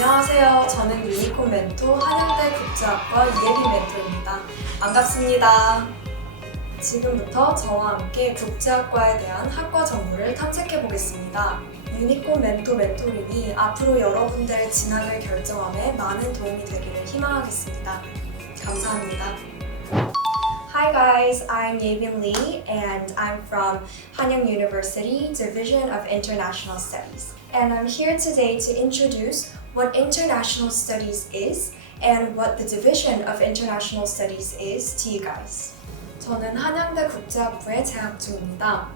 안녕하세요. 저는 유니콘 멘토 한양대 국제학과 이예빈 멘토입니다. 반갑습니다. 지금부터 저와 함께 국제학과에 대한 학과 정보를 탐색해 보겠습니다. 유니콘 멘토 멘토링이 앞으로 여러분들의 진학을 결정함에 많은 도움이 되기를 희망하겠습니다. 감사합니다. Hi guys, I'm Yebin Lee and I'm from Hanyang University Division of International Studies. And I'm here today to introduce what International Studies is and what the Division of International Studies is to you guys. 저는 한양대 국제학부에 재학 중입니다.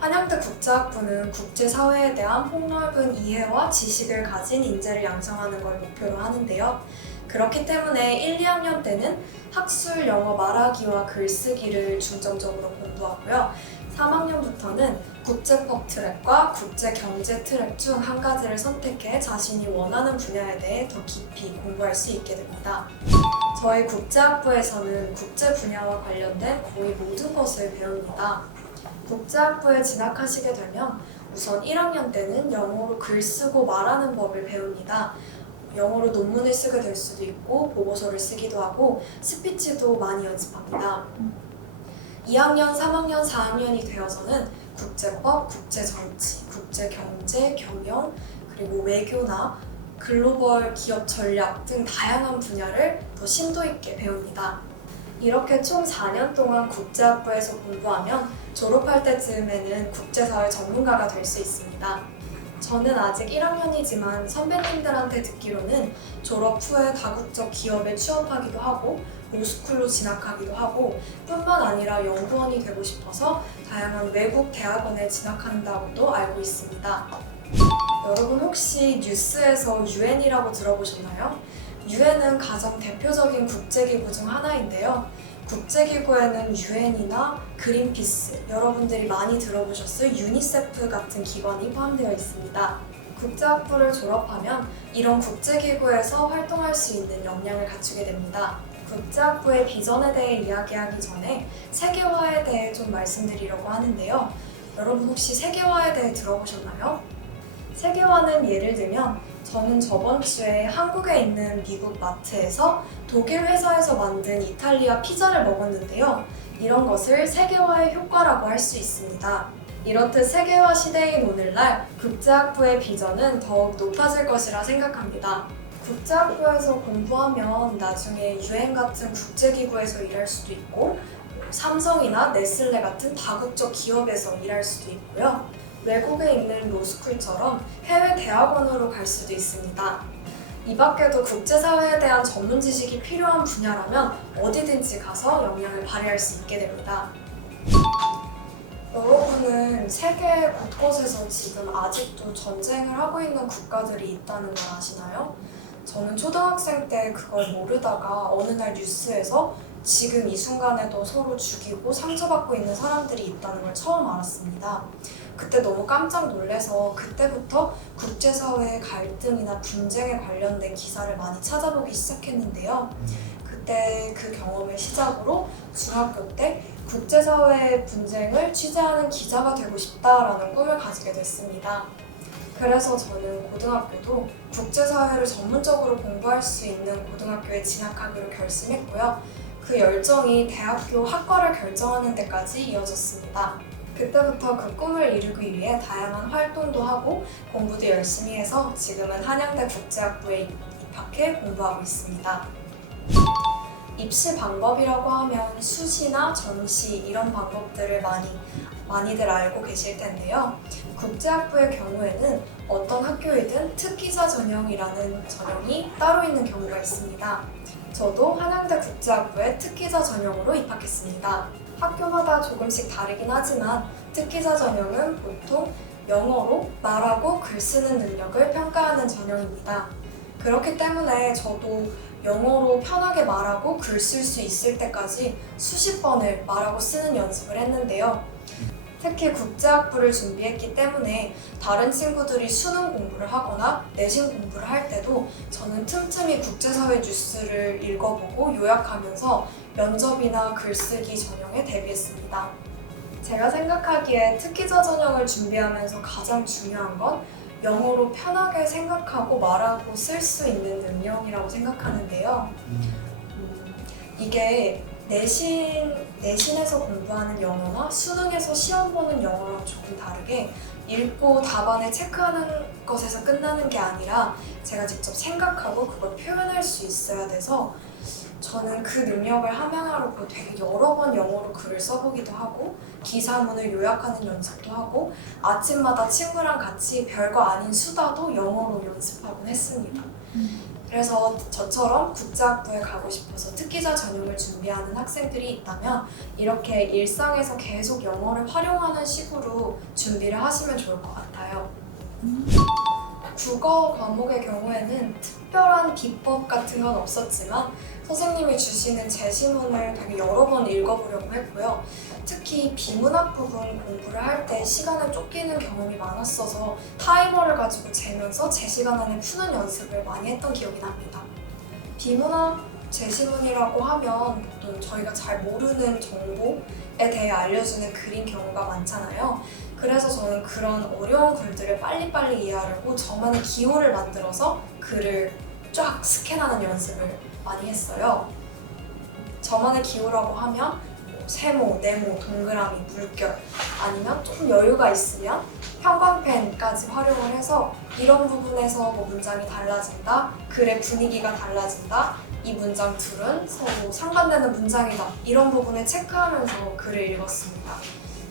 한양대 국제학부는 국제사회에 대한 폭넓은 이해와 지식을 가진 인재를 양성하는 걸 목표로 하는데요. 그렇기 때문에 1, 2학년 때는 학술, 영어 말하기와 글쓰기를 중점적으로 공부하고요. 3학년부터는 국제법 트랙과 국제경제 트랙 중 한 가지를 선택해 자신이 원하는 분야에 대해 더 깊이 공부할 수 있게 됩니다. 저희 국제학부에서는 국제 분야와 관련된 거의 모든 것을 배웁니다. 국제학부에 진학하시게 되면 우선 1학년 때는 영어로 글 쓰고 말하는 법을 배웁니다. 영어로 논문을 쓰게 될 수도 있고 보고서를 쓰기도 하고 스피치도 많이 연습합니다. 2학년, 3학년, 4학년이 되어서는 국제법, 국제정치, 국제경제, 경영, 그리고 외교나 글로벌 기업 전략 등 다양한 분야를 더 심도 있게 배웁니다. 이렇게 총 4년 동안 국제학부에서 공부하면 졸업할 때쯤에는 국제사회 전문가가 될 수 있습니다. 저는 아직 1학년이지만 선배님들한테 듣기로는 졸업 후에 다국적 기업에 취업하기도 하고 로스쿨로 진학하기도 하고 뿐만 아니라 연구원이 되고 싶어서 다양한 외국 대학원에 진학한다고도 알고 있습니다. 여러분 혹시 뉴스에서 UN이라고 들어보셨나요? UN은 가장 대표적인 국제기구 중 하나인데요. 국제기구에는 UN이나 그린피스, 여러분들이 많이 들어보셨을 유니세프 같은 기관이 포함되어 있습니다. 국제학부를 졸업하면 이런 국제기구에서 활동할 수 있는 역량을 갖추게 됩니다. 국제학부의 비전에 대해 이야기하기 전에 세계화에 대해 좀 말씀드리려고 하는데요. 여러분 혹시 세계화에 대해 들어보셨나요? 세계화는 예를 들면 저는 저번 주에 한국에 있는 미국 마트에서 독일 회사에서 만든 이탈리아 피자를 먹었는데요. 이런 것을 세계화의 효과라고 할 수 있습니다. 이렇듯 세계화 시대인 오늘날 국제학부의 비전은 더욱 높아질 것이라 생각합니다. 국제학부에서 공부하면 나중에 UN 같은 국제기구에서 일할 수도 있고 삼성이나 네슬레 같은 다국적 기업에서 일할 수도 있고요. 외국에 있는 로스쿨처럼 해외 대학원으로 갈 수도 있습니다. 이 밖에도 국제사회에 대한 전문 지식이 필요한 분야라면 어디든지 가서 역량을 발휘할 수 있게 됩니다. 여러분은 세계 곳곳에서 지금 아직도 전쟁을 하고 있는 국가들이 있다는 걸 아시나요? 저는 초등학생 때 그걸 모르다가 어느 날 뉴스에서 지금 이 순간에도 서로 죽이고 상처받고 있는 사람들이 있다는 걸 처음 알았습니다. 그때 너무 깜짝 놀라서 그때부터 국제사회의 갈등이나 분쟁에 관련된 기사를 많이 찾아보기 시작했는데요. 그때 그 경험을 시작으로 중학교 때 국제사회의 분쟁을 취재하는 기자가 되고 싶다라는 꿈을 가지게 됐습니다. 그래서 저는 고등학교도 국제사회를 전문적으로 공부할 수 있는 고등학교에 진학하기로 결심했고요. 그 열정이 대학교 학과를 결정하는 데까지 이어졌습니다. 그때부터 그 꿈을 이루기 위해 다양한 활동도 하고 공부도 열심히 해서 지금은 한양대 국제학부에 입학해 공부하고 있습니다. 입시 방법이라고 하면 수시나 전시 이런 방법들을 많이들 알고 계실 텐데요. 국제학부의 경우에는 어떤 학교이든 특기자 전형이라는 전형이 따로 있는 경우가 있습니다. 저도 한양대 국제학부에 특기자 전형으로 입학했습니다. 학교마다 조금씩 다르긴 하지만 특기자 전형은 보통 영어로 말하고 글 쓰는 능력을 평가하는 전형입니다. 그렇기 때문에 저도 영어로 편하게 말하고 글 쓸 수 있을 때까지 수십 번을 말하고 쓰는 연습을 했는데요. 특히 국제학부를 준비했기 때문에 다른 친구들이 수능 공부를 하거나 내신 공부를 할 때도 저는 틈틈이 국제사회 뉴스를 읽어보고 요약하면서 면접이나 글쓰기 전형에 대비했습니다. 제가 생각하기에 특기자 전형을 준비하면서 가장 중요한 건 영어로 편하게 생각하고 말하고 쓸 수 있는 능력이라고 생각하는데요. 이게 내신에서 공부하는 영어나 수능에서 시험 보는 영어랑 조금 다르게 읽고 답안을 체크하는 것에서 끝나는 게 아니라 제가 직접 생각하고 그걸 표현할 수 있어야 돼서 저는 그 능력을 함양하려고 되게 여러 번 영어로 글을 써보기도 하고 기사문을 요약하는 연습도 하고 아침마다 친구랑 같이 별거 아닌 수다도 영어로 연습하곤 했습니다. 그래서 저처럼 국제학부에 가고 싶어서 특기자 전형을 준비하는 학생들이 있다면 이렇게 일상에서 계속 영어를 활용하는 식으로 준비를 하시면 좋을 것 같아요. 국어 과목의 경우에는 특별한 비법 같은 건 없었지만 선생님이 주시는 제시문을 되게 여러 번 읽어보려고 했고요. 특히 비문학 부분 공부를 할 때 시간을 쫓기는 경험이 많았어서 타이머를 가지고 재면서 제 시간 안에 푸는 연습을 많이 했던 기억이 납니다. 비문학 제시문이라고 하면 보통 저희가 잘 모르는 정보에 대해 알려주는 글인 경우가 많잖아요. 그래서 저는 그런 어려운 글들을 빨리빨리 이해하려고 저만의 기호를 만들어서 글을 쫙 스캔하는 연습을 많이 했어요. 저만의 기호라고 하면 세모, 네모, 동그라미, 물결 아니면 조금 여유가 있으면 형광펜까지 활용을 해서 이런 부분에서 뭐 문장이 달라진다, 글의 분위기가 달라진다, 이 문장 둘은 서로 상반되는 문장이다 이런 부분을 체크하면서 글을 읽었습니다.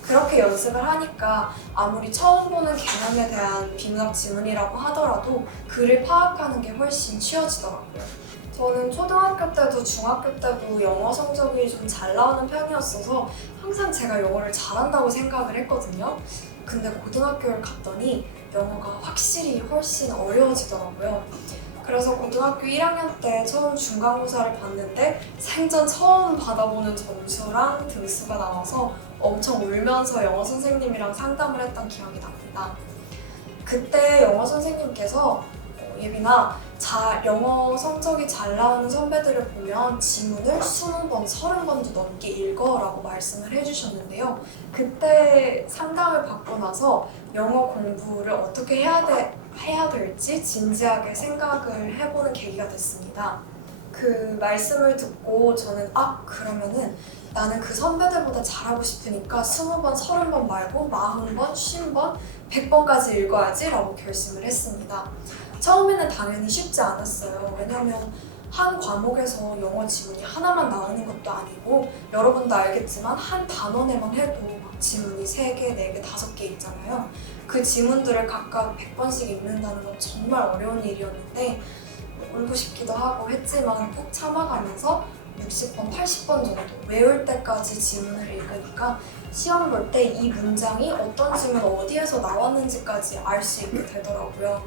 그렇게 연습을 하니까 아무리 처음 보는 개념에 대한 비문학 지문이라고 하더라도 글을 파악하는 게 훨씬 쉬워지더라고요. 저는 초등학교 때도 중학교 때도 영어 성적이 좀 잘 나오는 편이었어서 항상 제가 영어를 잘한다고 생각을 했거든요. 근데 고등학교를 갔더니 영어가 확실히 훨씬 어려워지더라고요. 그래서 고등학교 1학년 때 처음 중간고사를 봤는데 생전 처음 받아보는 점수랑 등수가 나와서 엄청 울면서 영어 선생님이랑 상담을 했던 기억이 납니다. 그때 영어 선생님께서 예빈아, 영어 성적이 잘 나오는 선배들을 보면 지문을 20번, 30번도 넘게 읽어라고 말씀을 해주셨는데요. 그때 상담을 받고 나서 영어 공부를 어떻게 해야 될지 진지하게 생각을 해보는 계기가 됐습니다. 그 말씀을 듣고 저는 그러면은 나는 그 선배들보다 잘하고 싶으니까 20번, 30번 말고 40번, 50번, 100번까지 읽어야지 라고 결심을 했습니다. 처음에는 당연히 쉽지 않았어요. 왜냐면 한 과목에서 영어 지문이 하나만 나오는 것도 아니고 여러분도 알겠지만 한 단원에만 해도 지문이 3개, 4개, 5개 있잖아요. 그 지문들을 각각 100번씩 읽는다는 건 정말 어려운 일이었는데 울고 싶기도 하고 했지만 꼭 참아가면서 60번, 80번 정도 외울 때까지 지문을 읽으니까 시험 볼 때 이 문장이 어떤 지문 어디에서 나왔는지까지 알 수 있게 되더라고요.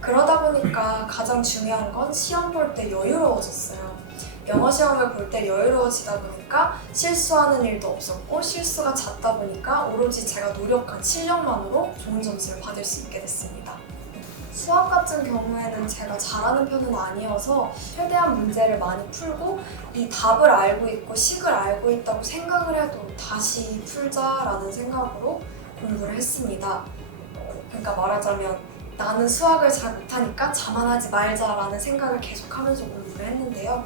그러다 보니까 가장 중요한 건 시험 볼 때 여유로워졌어요. 영어 시험을 볼 때 여유로워지다 보니까 실수하는 일도 없었고 실수가 잦다 보니까 오로지 제가 노력한 실력만으로 좋은 점수를 받을 수 있게 됐습니다. 수학 같은 경우에는 제가 잘하는 편은 아니어서 최대한 문제를 많이 풀고 이 답을 알고 있고 식을 알고 있다고 생각을 해도 다시 풀자라는 생각으로 공부를 했습니다. 그러니까 말하자면 나는 수학을 잘 못하니까 자만하지 말자라는 생각을 계속하면서 공부를 했는데요.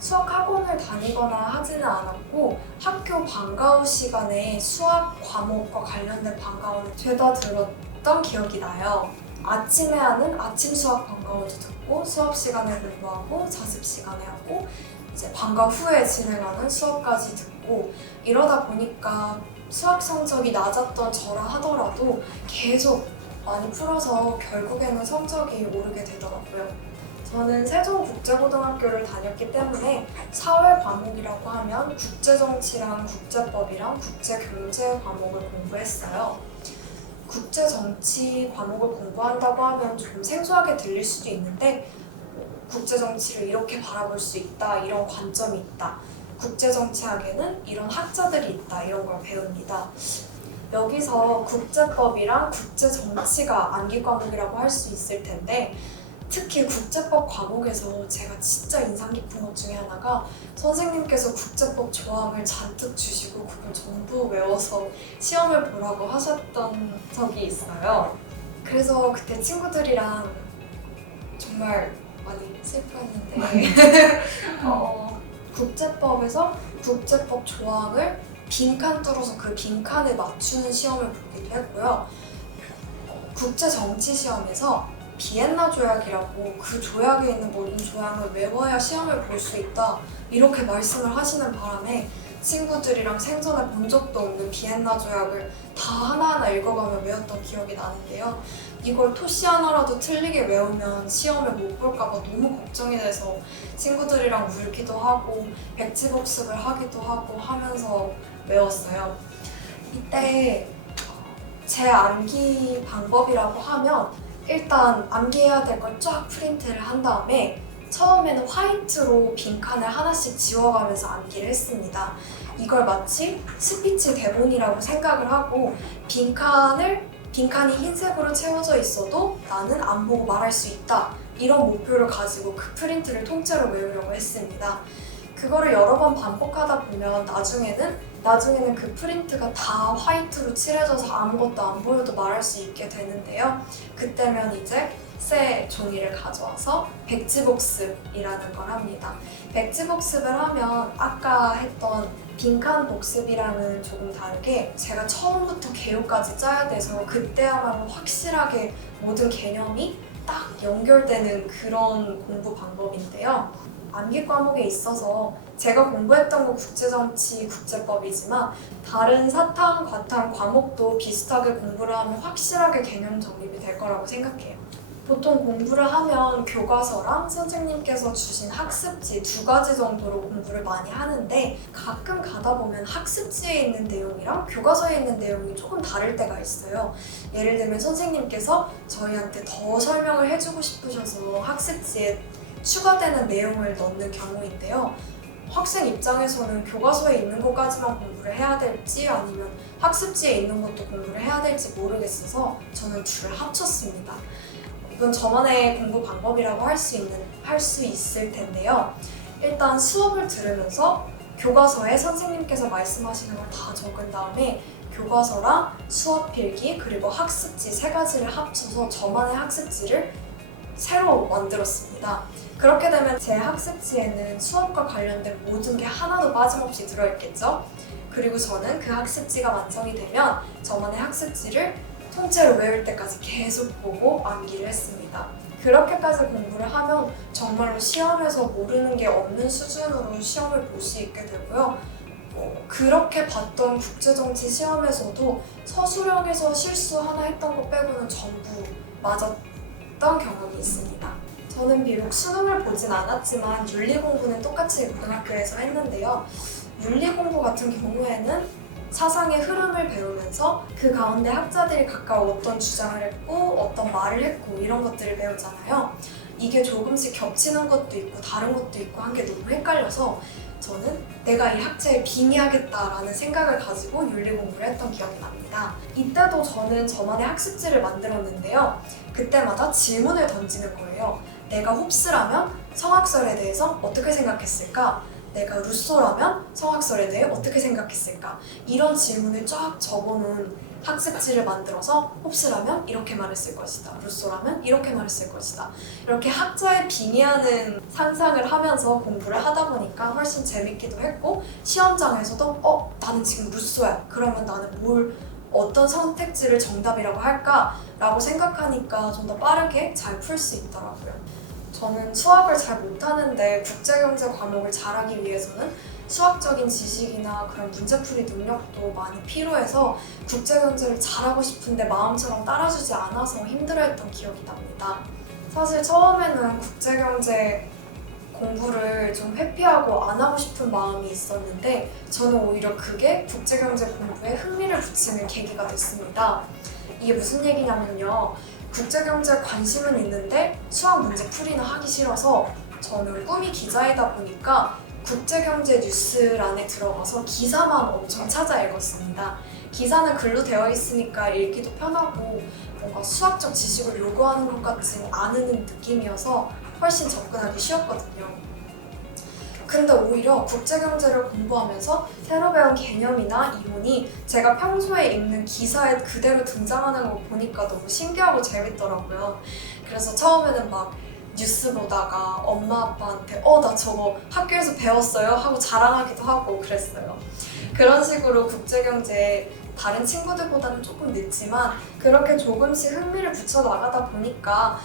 수학 학원을 다니거나 하지는 않았고 학교 방과 후 시간에 수학 과목과 관련된 방과후를 죄다 들었던 기억이 나요. 아침에 하는 아침 수학 방과후도 듣고 수업 시간에 공부하고 자습 시간에 하고 이제 방과 후에 진행하는 수업까지 듣고 이러다 보니까 수학 성적이 낮았던 저라 하더라도 계속 많이 풀어서 결국에는 성적이 오르게 되더라고요. 저는 세종국제고등학교를 다녔기 때문에 사회 과목이라고 하면 국제정치랑 국제법이랑 국제경제 과목을 공부했어요. 국제정치 과목을 공부한다고 하면 좀 생소하게 들릴 수도 있는데 국제정치를 이렇게 바라볼 수 있다, 이런 관점이 있다. 국제정치학에는 이런 학자들이 있다, 이런 걸 배웁니다. 여기서 국제법이랑 국제정치가 암기 과목이라고 할 수 있을 텐데 특히 국제법 과목에서 제가 진짜 인상 깊은 것 중에 하나가 선생님께서 국제법 조항을 잔뜩 주시고 그걸 전부 외워서 시험을 보라고 하셨던 적이 있어요. 그래서 그때 친구들이랑 정말 많이 슬펐는데 국제법에서 국제법 조항을 빈칸 뚫어서 그 빈칸에 맞추는 시험을 보기도 했고요. 국제정치 시험에서 비엔나 조약이라고 그 조약에 있는 모든 조항을 외워야 시험을 볼 수 있다 이렇게 말씀을 하시는 바람에 친구들이랑 생전에 본 적도 없는 비엔나 조약을 다 하나하나 읽어가며 외웠던 기억이 나는데요. 이걸 토시 하나라도 틀리게 외우면 시험에 못 볼까봐 너무 걱정이 돼서 친구들이랑 울기도 하고 백지복습을 하기도 하고 하면서 외웠어요. 이때 제 암기 방법이라고 하면 일단 암기해야 될 걸 쫙 프린트를 한 다음에 처음에는 화이트로 빈칸을 하나씩 지워가면서 암기를 했습니다. 이걸 마치 스피치 대본이라고 생각을 하고 빈칸이 흰색으로 채워져 있어도 나는 안 보고 말할 수 있다. 이런 목표를 가지고 그 프린트를 통째로 외우려고 했습니다. 그거를 여러 번 반복하다 보면 나중에는 그 프린트가 다 화이트로 칠해져서 아무것도 안 보여도 말할 수 있게 되는데요. 그때면 이제 새 종이를 가져와서 백지복습이라는 걸 합니다. 백지복습을 하면 아까 했던 빈칸 복습이랑은 조금 다르게 제가 처음부터 개요까지 짜야 돼서 그때야말로 확실하게 모든 개념이 딱 연결되는 그런 공부 방법인데요. 암기 과목에 있어서 제가 공부했던 거 국제정치, 국제법이지만 다른 사탐, 과탐 과목도 비슷하게 공부를 하면 확실하게 개념 정립이 될 거라고 생각해요. 보통 공부를 하면 교과서랑 선생님께서 주신 학습지 2가지 정도로 공부를 많이 하는데 가끔 가다 보면 학습지에 있는 내용이랑 교과서에 있는 내용이 조금 다를 때가 있어요. 예를 들면 선생님께서 저희한테 더 설명을 해주고 싶으셔서 학습지에 추가되는 내용을 넣는 경우인데요. 학생 입장에서는 교과서에 있는 것까지만 공부를 해야 될지 아니면 학습지에 있는 것도 공부를 해야 될지 모르겠어서 저는 둘을 합쳤습니다. 이건 저만의 공부 방법이라고 할 수 있을 텐데요. 일단 수업을 들으면서 교과서에 선생님께서 말씀하시는 걸 다 적은 다음에 교과서랑 수업 필기 그리고 학습지 3가지를 합쳐서 저만의 학습지를 새로 만들었습니다. 그렇게 되면 제 학습지에는 수업과 관련된 모든 게 하나도 빠짐없이 들어있겠죠? 그리고 저는 그 학습지가 완성이 되면 저만의 학습지를 통째로 외울 때까지 계속 보고 암기를 했습니다. 그렇게까지 공부를 하면 정말로 시험에서 모르는 게 없는 수준으로 시험을 볼 수 있게 되고요. 그렇게 봤던 국제정치 시험에서도 서술형에서 실수 하나 했던 거 빼고는 전부 맞았던 경험이 있습니다. 저는 비록 수능을 보진 않았지만 윤리 공부는 똑같이 고등학교에서 했는데요. 윤리 공부 같은 경우에는 사상의 흐름을 배우면서 그 가운데 학자들이 각각 어떤 주장을 했고 어떤 말을 했고 이런 것들을 배우잖아요. 이게 조금씩 겹치는 것도 있고 다른 것도 있고 한 게 너무 헷갈려서 저는 내가 이 학자에 빙의하겠다라는 생각을 가지고 윤리 공부를 했던 기억이 납니다. 이때도 저는 저만의 학습지를 만들었는데요. 그때마다 질문을 던지는 거예요. 내가 홉스라면 성악설에 대해서 어떻게 생각했을까? 내가 루소라면 성악설에 대해 어떻게 생각했을까? 이런 질문을 쫙 적어놓은 학습지를 만들어서 홉스라면 이렇게 말했을 것이다. 루소라면 이렇게 말했을 것이다. 이렇게 학자에 빙의하는 상상을 하면서 공부를 하다 보니까 훨씬 재밌기도 했고 시험장에서도 나는 지금 루소야. 그러면 나는 어떤 선택지를 정답이라고 할까? 라고 생각하니까 좀 더 빠르게 잘 풀 수 있더라고요. 저는 수학을 잘 못하는데 국제경제 과목을 잘하기 위해서는 수학적인 지식이나 그런 문제풀이 능력도 많이 필요해서 국제경제를 잘하고 싶은데 마음처럼 따라주지 않아서 힘들어했던 기억이 납니다. 사실 처음에는 국제경제 공부를 좀 회피하고 안 하고 싶은 마음이 있었는데 저는 오히려 그게 국제경제 공부에 흥미를 붙이는 계기가 됐습니다. 이게 무슨 얘기냐면요. 국제경제에 관심은 있는데 수학 문제 풀이는 하기 싫어서 저는 꿈이 기자이다 보니까 국제경제 뉴스란에 들어가서 기사만 엄청 찾아 읽었습니다. 기사는 글로 되어 있으니까 읽기도 편하고 뭔가 수학적 지식을 요구하는 것 같진 않은 느낌이어서 훨씬 접근하기 쉬웠거든요. 근데 오히려 국제경제를 공부하면서 새로 배운 개념이나 이론이 제가 평소에 읽는 기사에 그대로 등장하는 거 보니까 너무 신기하고 재밌더라고요. 그래서 처음에는 막 뉴스 보다가 엄마 아빠한테 나 저거 학교에서 배웠어요 하고 자랑하기도 하고 그랬어요. 그런 식으로 국제경제에 다른 친구들보다는 조금 늦지만 그렇게 조금씩 흥미를 붙여 나가다 보니까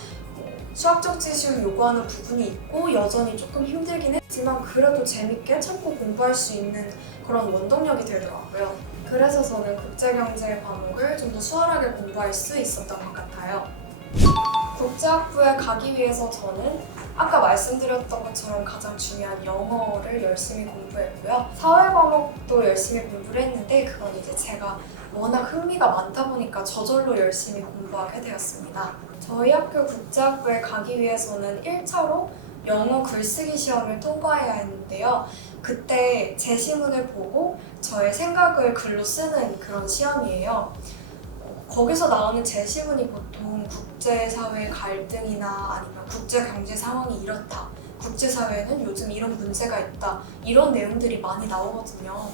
수학적 지식을 요구하는 부분이 있고 여전히 조금 힘들긴 했지만 그래도 재밌게 참고 공부할 수 있는 그런 원동력이 되더라고요. 그래서 저는 국제경제 과목을 좀 더 수월하게 공부할 수 있었던 것 같아요. 국제학부에 가기 위해서 저는 아까 말씀드렸던 것처럼 가장 중요한 영어를 열심히 공부했고요. 사회 과목도 열심히 공부를 했는데 그건 이제 제가 워낙 흥미가 많다 보니까 저절로 열심히 공부하게 되었습니다. 저희 학교 국제학부에 가기 위해서는 1차로 영어 글쓰기 시험을 통과해야 했는데요. 그때 제시문을 보고 저의 생각을 글로 쓰는 그런 시험이에요. 거기서 나오는 제시문이 보통 국제사회 갈등이나 아니면 국제경제 상황이 이렇다, 국제사회에는 요즘 이런 문제가 있다, 이런 내용들이 많이 나오거든요.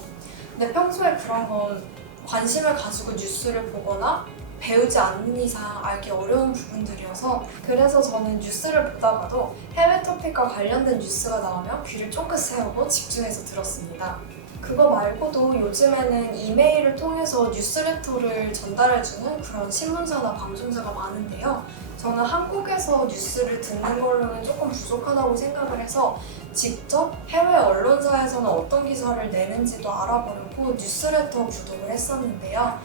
근데 평소에 그런 건 관심을 가지고 뉴스를 보거나 배우지 않는 이상 알기 어려운 부분들이어서 그래서 저는 뉴스를 보다가도 해외 토픽과 관련된 뉴스가 나오면 귀를 쫑긋 세우고 집중해서 들었습니다. 그거 말고도 요즘에는 이메일을 통해서 뉴스레터를 전달해주는 그런 신문사나 방송사가 많은데요. 저는 한국에서 뉴스를 듣는 걸로는 조금 부족하다고 생각을 해서 직접 해외 언론사에서는 어떤 기사를 내는지도 알아보려고 뉴스레터 구독을 했었는데요.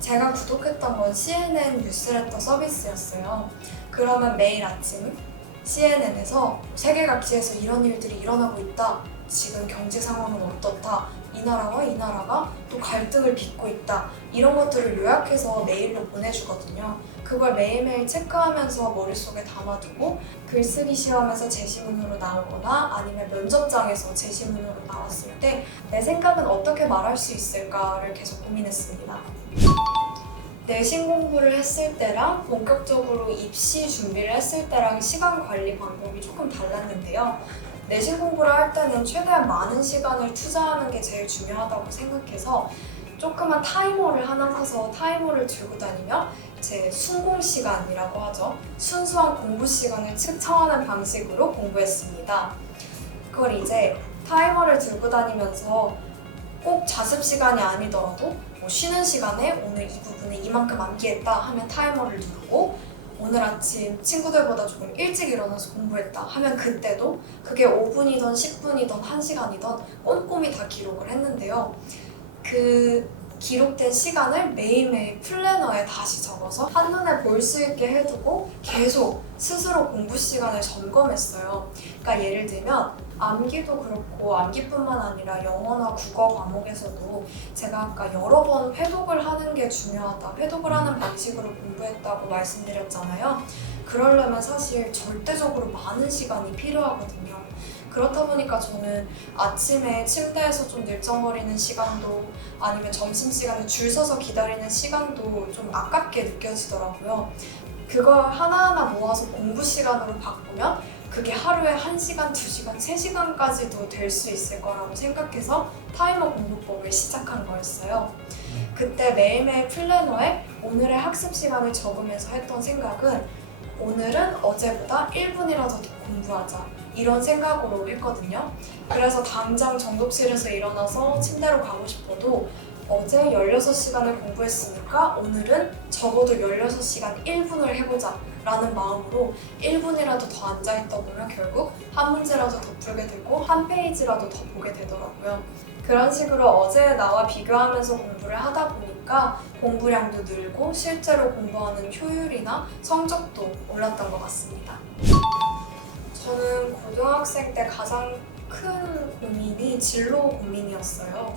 제가 구독했던 건 CNN 뉴스레터 서비스였어요. 그러면 매일 아침 CNN에서 세계 각지에서 이런 일들이 일어나고 있다. 지금 경제 상황은 어떻다. 이 나라와 이 나라가 또 갈등을 빚고 있다. 이런 것들을 요약해서 메일로 보내주거든요. 그걸 매일매일 체크하면서 머릿속에 담아두고 글쓰기 시험에서 제시문으로 나오거나 아니면 면접장에서 제시문으로 나왔을 때 내 생각은 어떻게 말할 수 있을까를 계속 고민했습니다. 내신 공부를 했을 때랑 본격적으로 입시 준비를 했을 때랑 시간 관리 방법이 조금 달랐는데요. 내신 공부를 할 때는 최대한 많은 시간을 투자하는 게 제일 중요하다고 생각해서 조그만 타이머를 하나 사서 타이머를 들고 다니며 제 순공 시간이라고 하죠. 순수한 공부 시간을 측정하는 방식으로 공부했습니다. 그걸 이제 타이머를 들고 다니면서 꼭 자습 시간이 아니더라도 쉬는 시간에 오늘 이 부분에 이만큼 암기했다 하면 타이머를 누르고 오늘 아침 친구들보다 조금 일찍 일어나서 공부했다 하면 그때도 그게 5분이든 10분이든 1시간이든 꼼꼼히 다 기록을 했는데요. 그 기록된 시간을 매일매일 플래너에 다시 적어서 한눈에 볼 수 있게 해두고 계속 스스로 공부 시간을 점검했어요. 그러니까 예를 들면 암기도 그렇고 암기뿐만 아니라 영어나 국어 과목에서도 제가 아까 여러 번 회독을 하는 게 중요하다, 회독을 하는 방식으로 공부했다고 말씀드렸잖아요. 그러려면 사실 절대적으로 많은 시간이 필요하거든요. 그렇다 보니까 저는 아침에 침대에서 좀 늘쩡거리는 시간도 아니면 점심시간에 줄 서서 기다리는 시간도 좀 아깝게 느껴지더라고요. 그걸 하나하나 모아서 공부 시간으로 바꾸면 그게 하루에 1시간, 2시간, 3시간까지도 될 수 있을 거라고 생각해서 타이머 공부법을 시작한 거였어요. 그때 매일매일 플래너에 오늘의 학습 시간을 적으면서 했던 생각은 오늘은 어제보다 1분이라도 더 공부하자 이런 생각으로 했거든요. 그래서 당장 정독실에서 일어나서 침대로 가고 싶어도 어제 16시간을 공부했으니까 오늘은 적어도 16시간 1분을 해보자 라는 마음으로 1분이라도 더 앉아있다 보면 결국 한 문제라도 더 풀게 되고 한 페이지라도 더 보게 되더라고요. 그런 식으로 어제의 나와 비교하면서 공부를 하다 보니까 공부량도 늘고 실제로 공부하는 효율이나 성적도 올랐던 것 같습니다. 저는 고등학생 때 가장 큰 고민이 진로 고민이었어요.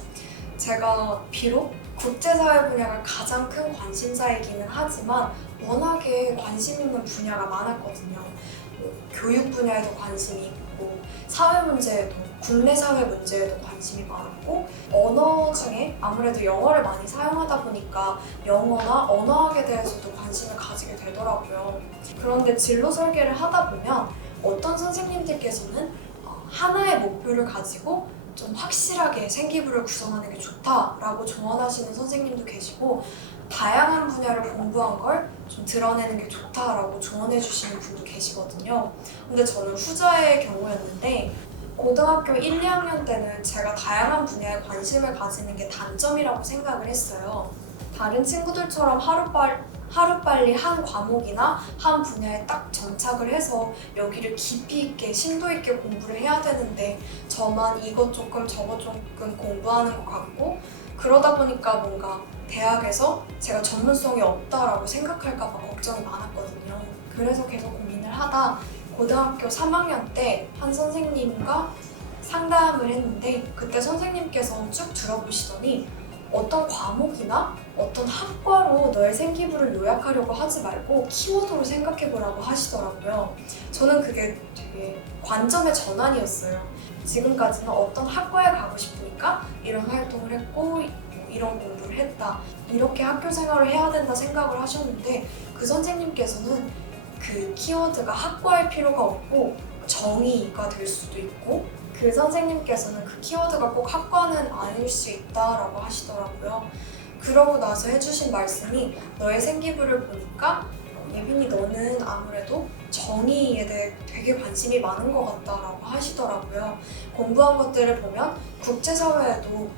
제가 비록 국제사회 분야가 가장 큰 관심사이기는 하지만 워낙에 관심 있는 분야가 많았거든요. 교육 분야에도 관심이 있고 사회 문제에도 국내 사회 문제에도 관심이 많았고 언어 중에 아무래도 영어를 많이 사용하다 보니까 영어나 언어학에 대해서도 관심을 가지게 되더라고요. 그런데 진로 설계를 하다 보면 어떤 선생님들께서는 하나의 목표를 가지고 좀 확실하게 생기부를 구성하는 게 좋다라고 조언하시는 선생님도 계시고, 다양한 분야를 공부한 걸 좀 드러내는 게 좋다라고 조언해 주시는 분도 계시거든요. 근데 저는 후자의 경우였는데, 고등학교 1, 2학년 때는 제가 다양한 분야에 관심을 가지는 게 단점이라고 생각을 했어요. 다른 친구들처럼 하루빨리 한 과목이나 한 분야에 딱 정착을 해서 여기를 깊이 있게 심도 있게 공부를 해야 되는데, 저만 이것 조금 저것 조금 공부하는 것 같고, 그러다 보니까 뭔가 대학에서 제가 전문성이 없다라고 생각할까 봐 걱정이 많았거든요. 그래서 계속 고민을 하다 고등학교 3학년 때 한 선생님과 상담을 했는데, 그때 선생님께서 쭉 들어보시더니 어떤 과목이나 어떤 학과로 너의 생기부를 요약하려고 하지 말고 키워드로 생각해보라고 하시더라고요. 저는 그게 되게 관점의 전환이었어요. 지금까지는 어떤 학과에 가고 싶으니까 이런 활동을 했고 이런 공부를 했다, 이렇게 학교 생활을 해야 된다 생각을 하셨는데, 그 선생님께서는 그 키워드가 학과일 필요가 없고 정의가 될 수도 있고, 그 선생님께서는 그 키워드가 꼭 학과는 아닐 수 있다라고 하시더라고요. 그러고 나서 해주신 말씀이, 너의 생기부를 보니까 예빈이 너는 아무래도 정의에 대해 되게 관심이 많은 것 같다라고 하시더라고요. 공부한 것들을 보면 국제사회에도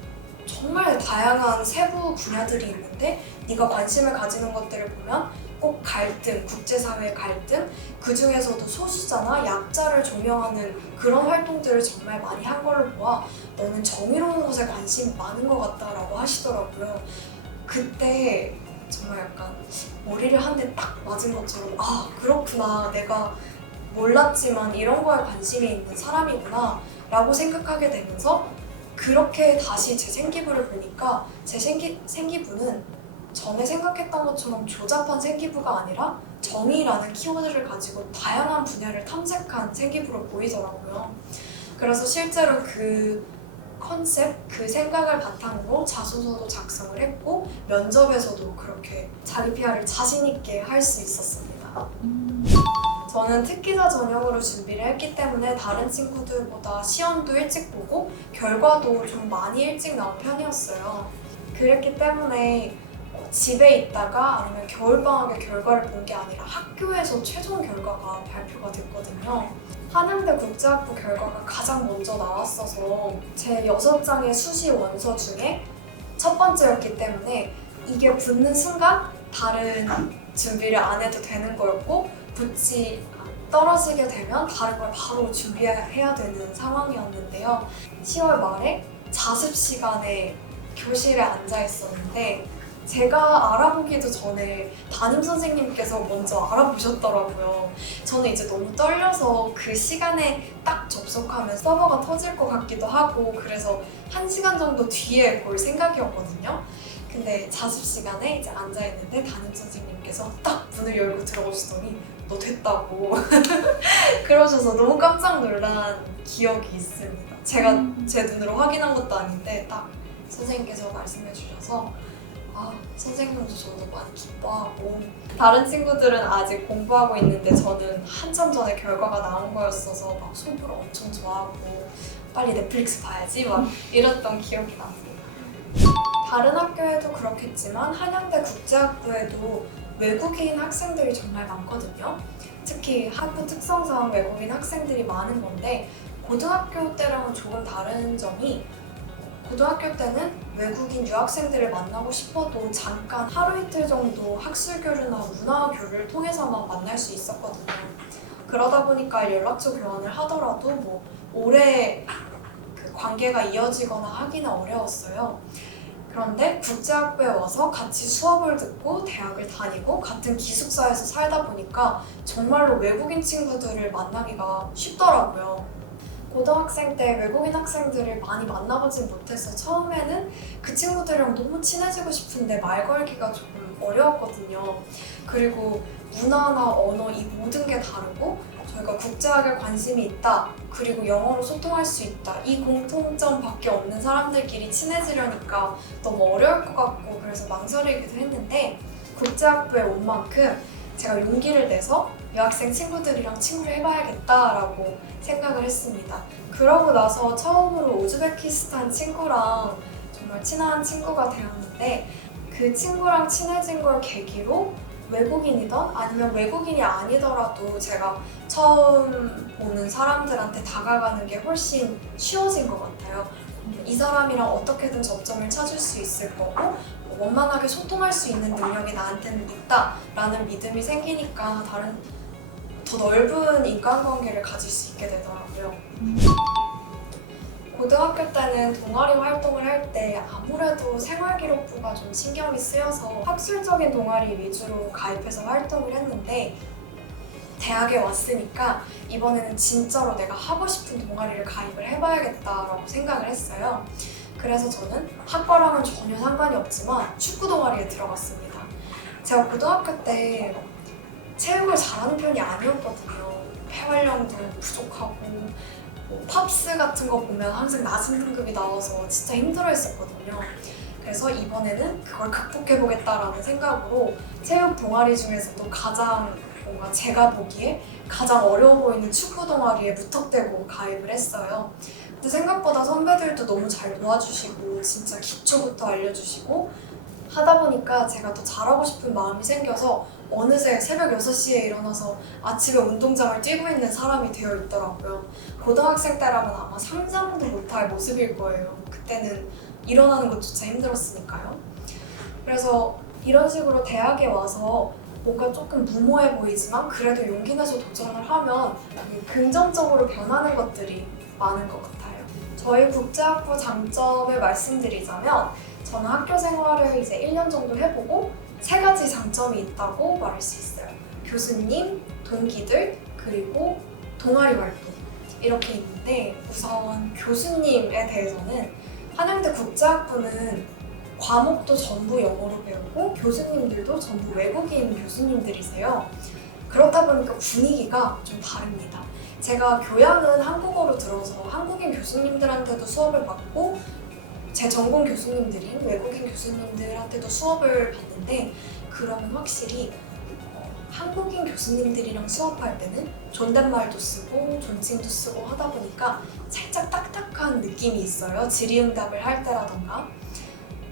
정말 다양한 세부 분야들이 있는데, 네가 관심을 가지는 것들을 보면 꼭 갈등, 국제사회의 갈등, 그 중에서도 소수자나 약자를 조명하는 그런 활동들을 정말 많이 한 걸로 보아 너는 정의로운 것에 관심이 많은 것 같다라고 하시더라고요. 그때 정말 약간 머리를 한 대 딱 맞은 것처럼, 아, 그렇구나, 내가 몰랐지만 이런 거에 관심이 있는 사람이구나 라고 생각하게 되면서, 그렇게 다시 제 생기부를 보니까 제 생기부는 전에 생각했던 것처럼 조잡한 생기부가 아니라 정의라는 키워드를 가지고 다양한 분야를 탐색한 생기부로 보이더라고요. 그래서 실제로 그 컨셉, 그 생각을 바탕으로 자소서도 작성을 했고, 면접에서도 그렇게 자기 PR을 자신 있게 할 수 있었습니다. 저는 특기자 전형으로 준비를 했기 때문에 다른 친구들보다 시험도 일찍 보고 결과도 좀 많이 일찍 나온 편이었어요. 그랬기 때문에 집에 있다가 아니면 겨울방학에 결과를 본 게 아니라 학교에서 최종 결과가 발표가 됐거든요. 한양대 국제학부 결과가 가장 먼저 나왔어서 제 6장의 수시 원서 중에 첫 번째였기 때문에 이게 붙는 순간 다른 준비를 안 해도 되는 거였고, 떨어지게 되면 다른 걸 바로 준비해야 되는 상황이었는데요. 10월 말에 자습 시간에 교실에 앉아 있었는데, 제가 알아보기도 전에 담임 선생님께서 먼저 알아보셨더라고요. 저는 이제 너무 떨려서 그 시간에 딱 접속하면 서버가 터질 것 같기도 하고, 그래서 1시간 정도 뒤에 볼 생각이었거든요. 근데 자습 시간에 이제 앉아있는데 담임 선생님께서 딱 문을 열고 들어오시더니 너 됐다고 그러셔서 너무 깜짝 놀란 기억이 있습니다. 제가 제 눈으로 확인한 것도 아닌데 딱 선생님께서 말씀해 주셔서, 아, 선생님도 저도 많이 기뻐하고, 다른 친구들은 아직 공부하고 있는데 저는 한참 전에 결과가 나온 거였어서 막 속으로 엄청 좋아하고 빨리 넷플릭스 봐야지 막 이랬던 기억이 납니다. 다른 학교에도 그렇겠지만 한양대 국제학부에도 외국인 학생들이 정말 많거든요. 특히 학부 특성상 외국인 학생들이 많은 건데, 고등학교 때랑은 조금 다른 점이, 고등학교 때는 외국인 유학생들을 만나고 싶어도 잠깐 하루 이틀 정도 학술교류나 문화교류를 통해서만 만날 수 있었거든요. 그러다 보니까 연락처 교환을 하더라도 뭐 오래 그 관계가 이어지거나 하기는 어려웠어요. 그런데 국제학부에 와서 같이 수업을 듣고 대학을 다니고 같은 기숙사에서 살다 보니까 정말로 외국인 친구들을 만나기가 쉽더라고요. 고등학생 때 외국인 학생들을 많이 만나보진 못해서 처음에는 그 친구들이랑 너무 친해지고 싶은데 말 걸기가 조금 어려웠거든요. 그리고 문화나 언어, 이 모든 게 다르고 저희가 국제학에 관심이 있다, 그리고 영어로 소통할 수 있다, 이 공통점밖에 없는 사람들끼리 친해지려니까 너무 어려울 것 같고, 그래서 망설이기도 했는데, 국제학부에 온 만큼 제가 용기를 내서 유학생 친구들이랑 친구를 해봐야겠다라고 생각을 했습니다. 그러고 나서 처음으로 우즈베키스탄 친구랑 정말 친한 친구가 되었는데 그 친구랑 친해진 걸 계기로 외국인이든 아니면 외국인이 아니더라도 제가 처음 보는 사람들한테 다가가는 게 훨씬 쉬워진 것 같아요. 이 사람이랑 어떻게든 접점을 찾을 수 있을 거고 원만하게 소통할 수 있는 능력이 나한테는 있다라는 믿음이 생기니까 더 넓은 인간관계를 가질 수 있게 되더라고요. 고등학교 때는 동아리 활동을 할 때 아무래도 생활기록부가 좀 신경이 쓰여서 학술적인 동아리 위주로 가입해서 활동을 했는데 대학에 왔으니까 이번에는 진짜로 내가 하고 싶은 동아리를 가입을 해봐야겠다라고 생각을 했어요. 그래서 저는 학과랑은 전혀 상관이 없지만 축구 동아리에 들어갔습니다. 제가 고등학교 때 체육을 잘하는 편이 아니었거든요. 폐활량도 부족하고 팝스 같은 거 보면 항상 낮은 등급이 나와서 진짜 힘들어했었거든요. 그래서 이번에는 그걸 극복해보겠다라는 생각으로 체육 동아리 중에서도 가장 뭔가 제가 보기에 가장 어려워 보이는 축구 동아리에 무턱대고 가입을 했어요. 근데 생각보다 선배들도 너무 잘 도와주시고 진짜 기초부터 알려주시고 하다 보니까 제가 더 잘하고 싶은 마음이 생겨서 어느새 새벽 6시에 일어나서 아침에 운동장을 뛰고 있는 사람이 되어 있더라고요. 고등학생 때라면 아마 상상도 못할 모습일 거예요. 그때는 일어나는 것조차 힘들었으니까요. 그래서 이런 식으로 대학에 와서 뭔가 조금 무모해 보이지만 그래도 용기 내서 도전을 하면 긍정적으로 변하는 것들이 많은 것 같아요. 저희 국제학부 장점을 말씀드리자면 저는 학교 생활을 이제 1년 정도 해보고 3가지 장점이 있다고 말할 수 있어요. 교수님, 동기들, 그리고 동아리 활동 이렇게 있는데 우선 교수님에 대해서는 한양대 국제학부는 과목도 전부 영어로 배우고 교수님들도 전부 외국인 교수님들이세요. 그렇다 보니까 분위기가 좀 다릅니다. 제가 교양은 한국어로 들어서 한국인 교수님들한테도 수업을 받고 제 전공 교수님들인 외국인 교수님들한테도 수업을 받는데 그러면 확실히 한국인 교수님들이랑 수업할 때는 존댓말도 쓰고 존칭도 쓰고 하다 보니까 살짝 딱딱한 느낌이 있어요. 질의응답을 할 때라던가.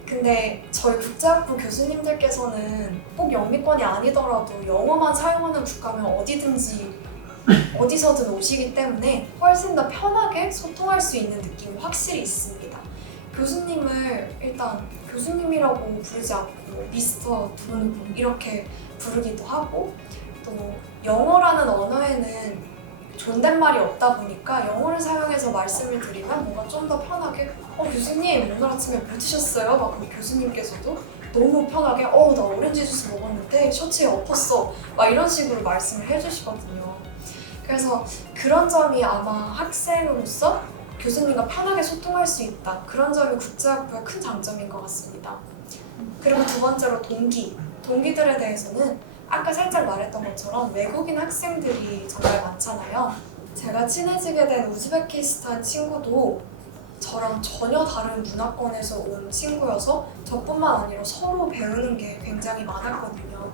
근데 저희 국제학부 교수님들께서는 꼭 영미권이 아니더라도 영어만 사용하는 국가면 어디서든 오시기 때문에 훨씬 더 편하게 소통할 수 있는 느낌이 확실히 있습니다. 교수님을 일단 교수님이라고 부르지 않고 미스터 누구누구 이렇게 부르기도 하고 또 영어라는 언어에는 존댓말이 없다 보니까 영어를 사용해서 말씀을 드리면 뭔가 좀 더 편하게 교수님 오늘 아침에 뭐 드셨어요? 막 그 교수님께서도 너무 편하게 나 오렌지 주스 먹었는데 셔츠에 엎었어 막 이런 식으로 말씀을 해주시거든요. 그래서 그런 점이 아마 학생으로서 교수님과 편하게 소통할 수 있다. 그런 점이 국제학부의 큰 장점인 것 같습니다. 그리고 두 번째로 동기들에 대해서는 아까 살짝 말했던 것처럼 외국인 학생들이 정말 많잖아요. 제가 친해지게 된 우즈베키스탄 친구도 저랑 전혀 다른 문화권에서 온 친구여서 저뿐만 아니라 서로 배우는 게 굉장히 많았거든요.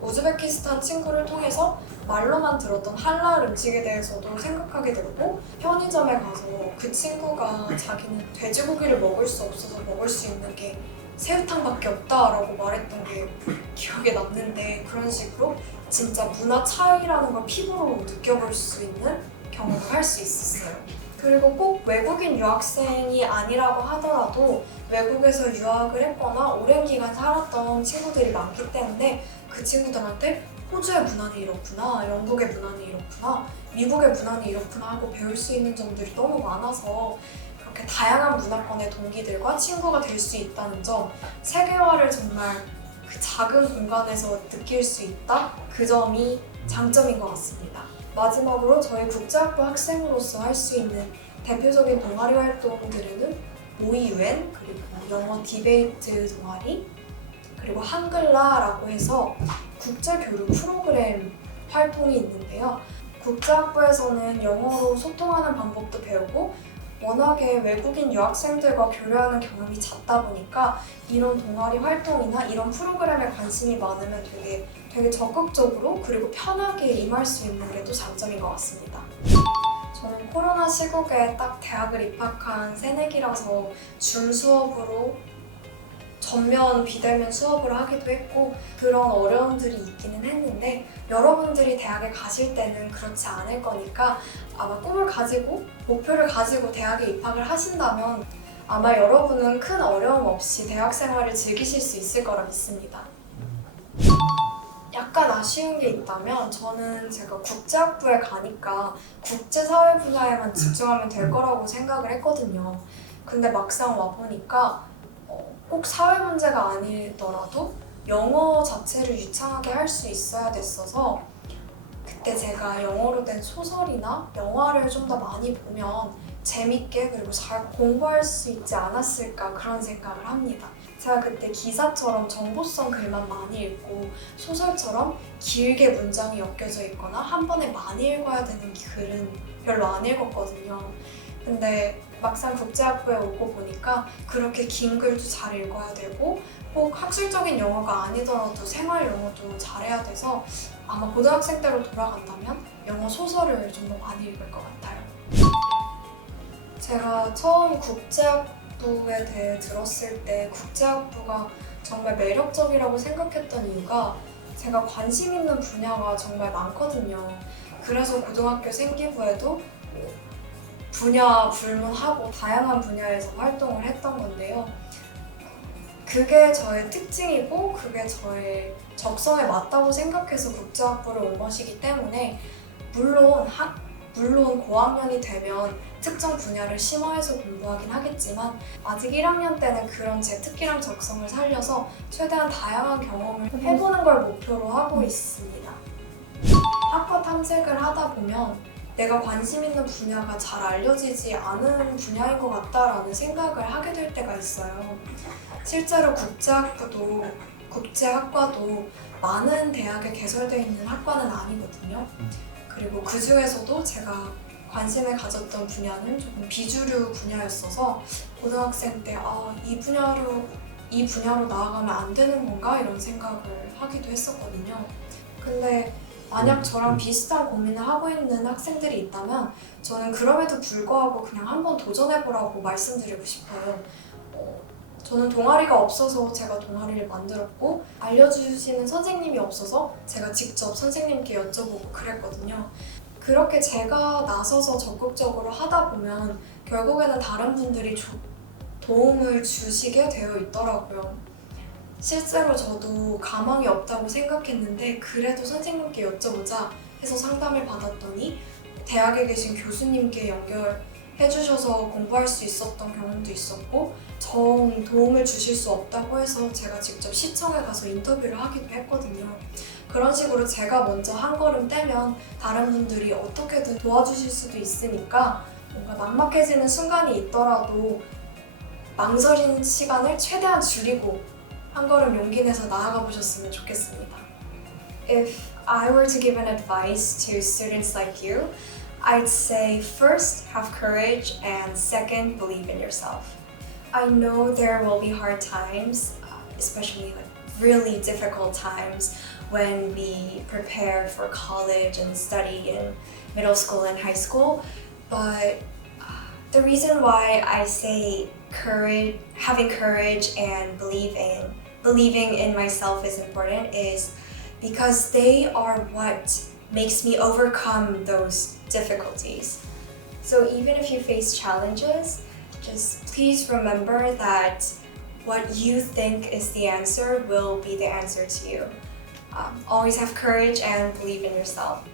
우즈베키스탄 친구를 통해서 말로만 들었던 할랄 음식에 대해서도 생각하게 되고 편의점에 가서 그 친구가 자기는 돼지고기를 먹을 수 없어서 먹을 수 있는 게 새우탕밖에 없다라고 말했던 게 기억에 남는데 그런 식으로 진짜 문화 차이라는 걸 피부로 느껴볼 수 있는 경험을 할 수 있었어요. 그리고 꼭 외국인 유학생이 아니라고 하더라도 외국에서 유학을 했거나 오랜 기간 살았던 친구들이 많기 때문에 그 친구들한테 호주의 문화는 이렇구나, 영국의 문화는 이렇구나, 미국의 문화는 이렇구나 하고 배울 수 있는 점들이 너무 많아서 그렇게 다양한 문화권의 동기들과 친구가 될 수 있다는 점, 세계화를 정말 그 작은 공간에서 느낄 수 있다? 그 점이 장점인 것 같습니다. 마지막으로 저희 국제학부 학생으로서 할 수 있는 대표적인 동아리 활동들에는 모의유엔, 그리고 영어 디베이트 동아리, 그리고 한글라라고 해서 국제교류 프로그램 활동이 있는데요. 국제학부에서는 영어로 소통하는 방법도 배우고 워낙에 외국인 유학생들과 교류하는 경험이 잦다 보니까 이런 동아리 활동이나 이런 프로그램에 관심이 많으면 되게 적극적으로 그리고 편하게 임할 수 있는 게 또 장점인 것 같습니다. 저는 코로나 시국에 딱 대학을 입학한 새내기라서 줌 수업으로 전면 비대면 수업을 하기도 했고 그런 어려움들이 있기는 했는데 여러분들이 대학에 가실 때는 그렇지 않을 거니까 아마 꿈을 가지고 목표를 가지고 대학에 입학을 하신다면 아마 여러분은 큰 어려움 없이 대학 생활을 즐기실 수 있을 거라 믿습니다. 약간 아쉬운 게 있다면 저는 제가 국제학부에 가니까 국제사회 분야에만 집중하면 될 거라고 생각을 했거든요. 근데 막상 와보니까 꼭 사회 문제가 아니더라도 영어 자체를 유창하게 할 수 있어야 됐어서 그때 제가 영어로 된 소설이나 영화를 좀 더 많이 보면 재밌게 그리고 잘 공부할 수 있지 않았을까 그런 생각을 합니다. 제가 그때 기사처럼 정보성 글만 많이 읽고 소설처럼 길게 문장이 엮여져 있거나 한 번에 많이 읽어야 되는 글은 별로 안 읽었거든요. 근데 막상 국제학부에 오고 보니까 그렇게 긴 글도 잘 읽어야 되고 꼭 학술적인 영어가 아니더라도 생활 영어도 잘해야 돼서 아마 고등학생 때로 돌아간다면 영어 소설을 좀 더 많이 읽을 것 같아요. 제가 처음 국제학부에 대해 들었을 때 국제학부가 정말 매력적이라고 생각했던 이유가 제가 관심 있는 분야가 정말 많거든요. 그래서 고등학교 생기부에도 분야 불문하고 다양한 분야에서 활동을 했던 건데요. 그게 저의 특징이고 그게 저의 적성에 맞다고 생각해서 국제학부를 온 것이기 때문에 물론 고학년이 되면 특정 분야를 심화해서 공부하긴 하겠지만 아직 1학년 때는 그런 제 특기랑 적성을 살려서 최대한 다양한 경험을 해보는 걸 목표로 하고 있습니다. 학과 탐색을 하다 보면 내가 관심 있는 분야가 잘 알려지지 않은 분야인 것 같다라는 생각을 하게 될 때가 있어요. 실제로 국제학과도 많은 대학에 개설되어 있는 학과는 아니거든요. 그리고 그 중에서도 제가 관심을 가졌던 분야는 조금 비주류 분야였어서 고등학생 때 이 분야로 나아가면 안 되는 건가 이런 생각을 하기도 했었거든요. 근데 만약 저랑 비슷한 고민을 하고 있는 학생들이 있다면 저는 그럼에도 불구하고 그냥 한번 도전해보라고 말씀드리고 싶어요. 저는 동아리가 없어서 제가 동아리를 만들었고 알려주시는 선생님이 없어서 제가 직접 선생님께 여쭤보고 그랬거든요. 그렇게 제가 나서서 적극적으로 하다 보면 결국에는 다른 분들이 도움을 주시게 되어 있더라고요. 실제로 저도 가망이 없다고 생각했는데 그래도 선생님께 여쭤보자 해서 상담을 받았더니 대학에 계신 교수님께 연결해 주셔서 공부할 수 있었던 경험도 있었고 정 도움을 주실 수 없다고 해서 제가 직접 시청에 가서 인터뷰를 하기도 했거든요. 그런 식으로 제가 먼저 한 걸음 떼면 다른 분들이 어떻게든 도와주실 수도 있으니까 뭔가 막막해지는 순간이 있더라도 망설이는 시간을 최대한 줄이고 한 걸음 용기 내서 나아가 보셨으면 좋겠습니다. If I were to give an advice to students like you, I'd say first, have courage, and second, believe in yourself. I know there will be hard times, especially like really difficult times when we prepare for college and study in middle school and high school, but the reason why I say having courage and believing in myself is important is because they are what makes me overcome those difficulties. So even if you face challenges, just please remember that what you think is the answer will be the answer to you. Always have courage and believe in yourself.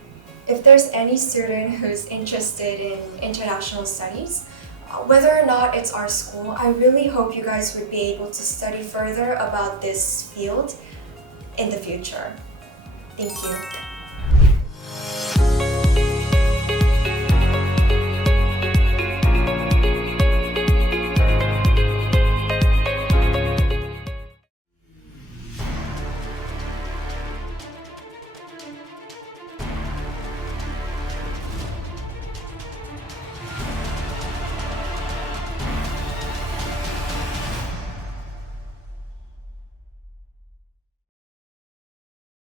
If there's any student who's interested in international studies, whether or not it's our school, I really hope you guys would be able to study further about this field in the future. Thank you.